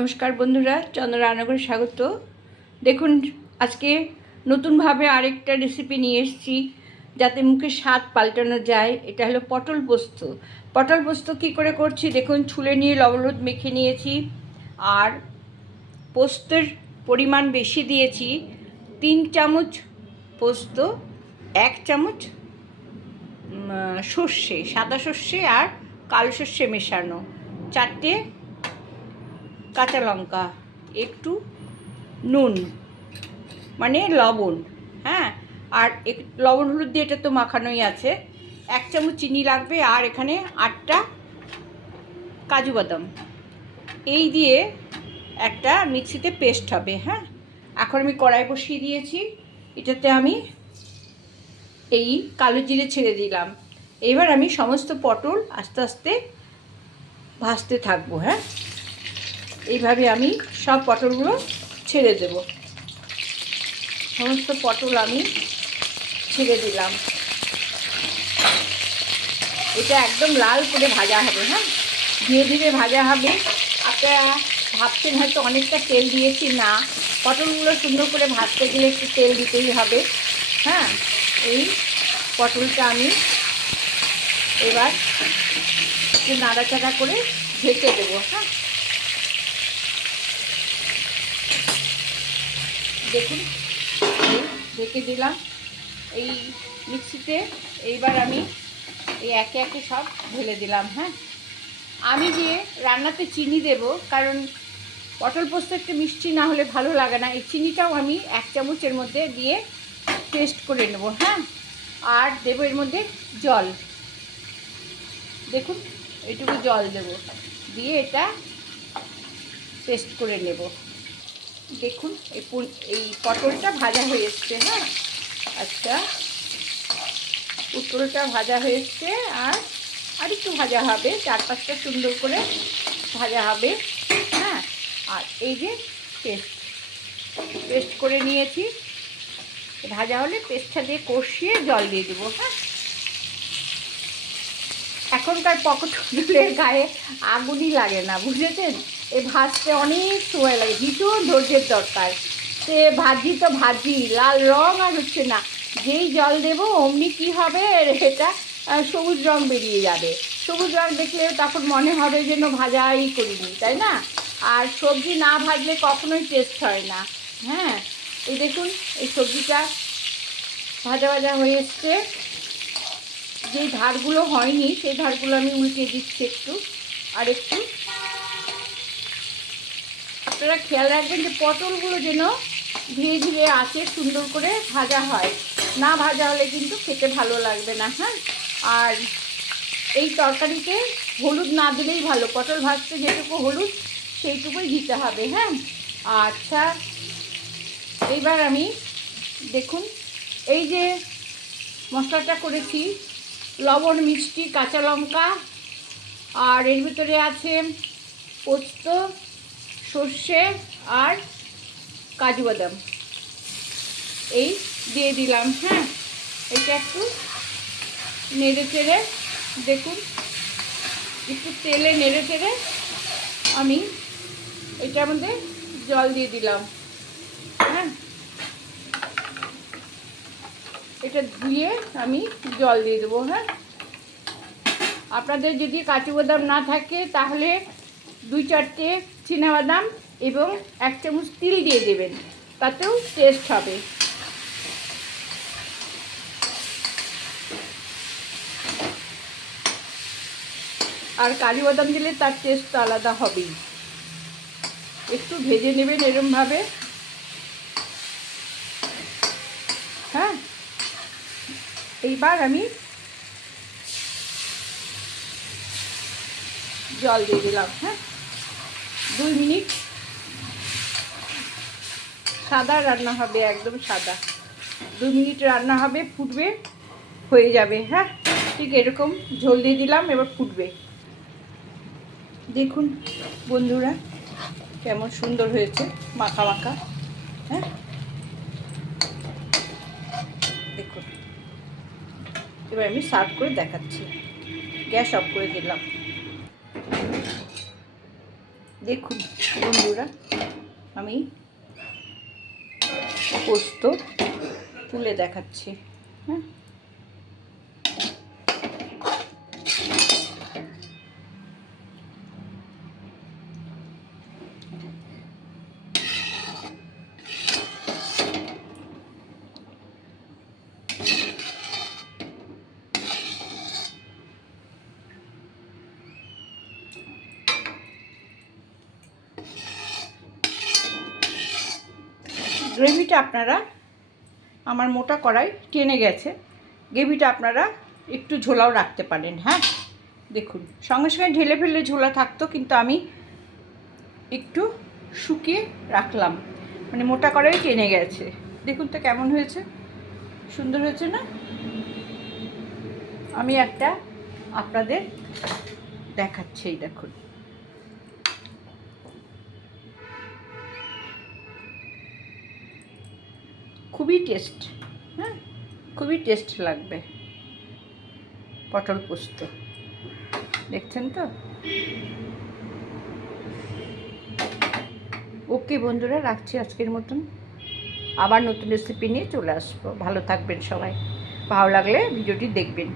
নমস্কার বন্ধুরা চন্দ্র রান্নাঘরে স্বাগত। দেখুন, আজকে নতুনভাবে আরেকটা রেসিপি নিয়ে এসেছি, যাতে মুখে স্বাদ পাল্টানো যায়। এটা হলো পটল পোস্ত। পটল পোস্ত কী করে করছি? দেখুন, ছুলে নিয়ে লবণ মেখে নিয়েছি, আর পোস্তের পরিমাণ বেশি দিয়েছি, তিন চামচ পোস্ত, এক চামচ সর্ষে, সাদা সর্ষে আর কালো সর্ষে মেশানো, চারটে কাঁচা লঙ্কা, একটু নুন মানে লবণ হ্যাঁ? আর এক, লবণ হলুদ দিয়ে এটা তো মাখানোই আছে। এক চামচ চিনি লাগবে আর এখানে আটটা কাজু বাদাম। এই দিয়ে একটা মিক্সিতে পেস্ট হবে হ্যাঁ? এখন আমি কড়াই বসিয়ে দিয়েছি। এটাতে আমি এই কালো জিরে ছেড়ে দিলাম। এবার আমি সমস্ত পটল আস্তে আস্তে ভাজতে থাকব হ্যাঁ? এইভাবে আমি সব পটলগুলো ছেড়ে দেব। সমস্ত পটল আমি ছেড়ে দিলাম। এটা একদম লাল করে ভাজা হবে হ্যাঁ? ধীরে ধীরে ভাজা হবে। আপনারা ভাবছেন হয়তো অনেকটা তেল দিয়েছি, না। পটলগুলো সুন্দর করে ভাজতে গেলে একটু তেল দিতেই হবে হ্যাঁ? এই পটলটা আমি এবার একটু নাড়াচাড়া করে ঢেকে দেবো হ্যাঁ? দেখুন ঢেকে দিলাম। এই মিক্সিতে এইবার আমি এই একে একে সব ঢেলে দিলাম হ্যাঁ। আমি যে রান্নাতে চিনি দেব, কারণ পটল পোস্ত একটু মিষ্টি না হলে ভালো লাগে না, এই চিনিটাও আমি এক চামচের মধ্যে দিয়ে টেস্ট করে নেব হ্যাঁ। আর দেবো এর মধ্যে জল। দেখুন এটুকু জল দেব। দিয়ে এটা পেস্ট করে নেব। দেখুন, এই এই পটলটা ভাজা হয়ে এসছে হ্যাঁ? আচ্ছা পটলটা ভাজা হয়ে এসছে, আর আর একটু ভাজা হবে চার পাঁচটা সুন্দর করে ভাজা হবে হ্যাঁ? আর এই যে পেস্ট পেস্ট করে নিয়েছি, ভাজা হলে পেস্টটা দিয়ে কষিয়ে জল দিয়ে দেবো হ্যাঁ? এখনকার পকটলের গায়ে আগুনই লাগে না, বুঝেছেন? এ ভাজতে অনেক সময় লাগে, ভীষণ ধৈর্যের দরকার। সে ভাজি তো ভাজি, লাল রং আর হচ্ছে না। যেই জল দেব, অমনি কি হবে এটা সবুজ রং বেরিয়ে যাবে। সবুজ রং দেখলে তখন মনে হবে যেন ভাজাই করিনি, তাই না? আর সবজি না ভাজলে কখনোই টেস্ট হয় না। হ্যাঁ এই দেখুন, এই সবজিটা ভাজা ভাজা হয়ে এসছে। যেই ধারগুলো হয়নি, সেই ধারগুলো আমি উল্টে দিচ্ছি একটু, আর একটু আপনারা খেয়াল রাখবেন যে পটলগুলো যেন ধীরে ধীরে আছে, সুন্দর করে ভাজা হয়। না ভাজা হলে কিন্তু খেতে ভালো লাগবে না হ্যাঁ? আর এই তরকারিতে হলুদ না দিলেই ভালো। পটল ভাজতে যেটুকু হলুদ, সেইটুকুই দিতে হবে হ্যাঁ? আচ্ছা এইবার আমি দেখুন, এই যে মশলাটা করেছি, লবণ, মিষ্টি, কাঁচা লঙ্কা, আর এর ভিতরে আছে পোস্ত সর্ষে আর কাজু বাদাম। এই দিয়ে দিলাম হ্যাঁ? এটা একটু নেড়ে চেড়ে দেখুন। একটু তেলে নেড়ে চেড়ে আমি এটার মধ্যে জল দিয়ে দিলাম হ্যাঁ? এটা ধুয়ে আমি জল দিয়ে দেবো হ্যাঁ? আপনাদের যদি কাজু বাদাম না থাকে তাহলে দুই চারটে বাদাম এবং এক চামচ তিল দিয়ে দেবেন। তাতেও টেস্ট হবে। আর কাজু বাদাম দিলে তার টেস্ট আলাদা হবেই। একটু ভেজে নেবেন এরমভাবে। হ্যাঁ? এইবার আমি জল দিয়ে দিলাম হ্যাঁ? দুই মিনিট। সাদা রান্না হবে, একদম সাদা। দু মিনিট রান্না হবে, ফুটবে, হয়ে যাবে হ্যাঁ? ঠিক এরকম, ঝোল দিয়ে দিলাম, এবার ফুটবে। দেখুন বন্ধুরা, কেমন সুন্দর হয়েছে, মাখা মাখা হ্যাঁ? দেখুন। এবার আমি সার্ভ করে দেখাচ্ছি। গ্যাস অফ করে দিলাম। দেখুন বন্ধুরা আমি পোস্ত তুলে দেখাচ্ছি হ্যাঁ? গ্রেভিটা আপনারা আমার মোটা কড়াই টেনে গেছে। গ্রেভিটা আপনারা একটু ঝোলাও রাখতে পারেন হ্যাঁ? দেখুন, সঙ্গে সঙ্গে ঢেলে ফেললে ঝোলা থাকতো, কিন্তু আমি একটু শুকিয়ে রাখলাম। মানে মোটা কড়াই টেনে গেছে। দেখুন তো কেমন হয়েছে। সুন্দর হয়েছে না? আমি একটা আপনাদের দেখাচ্ছি, দেখুন। খুবই টেস্ট হ্যাঁ? খুবই টেস্ট লাগবে। পটল পোস্ত। দেখছেন তো? ওকে বন্ধুরা, রাখছি আজকের মতন। আবার নতুন রেসিপি নিয়ে চলে আসব। ভালো থাকবেন সবাই। ভালো লাগলে ভিডিওটি দেখবেন।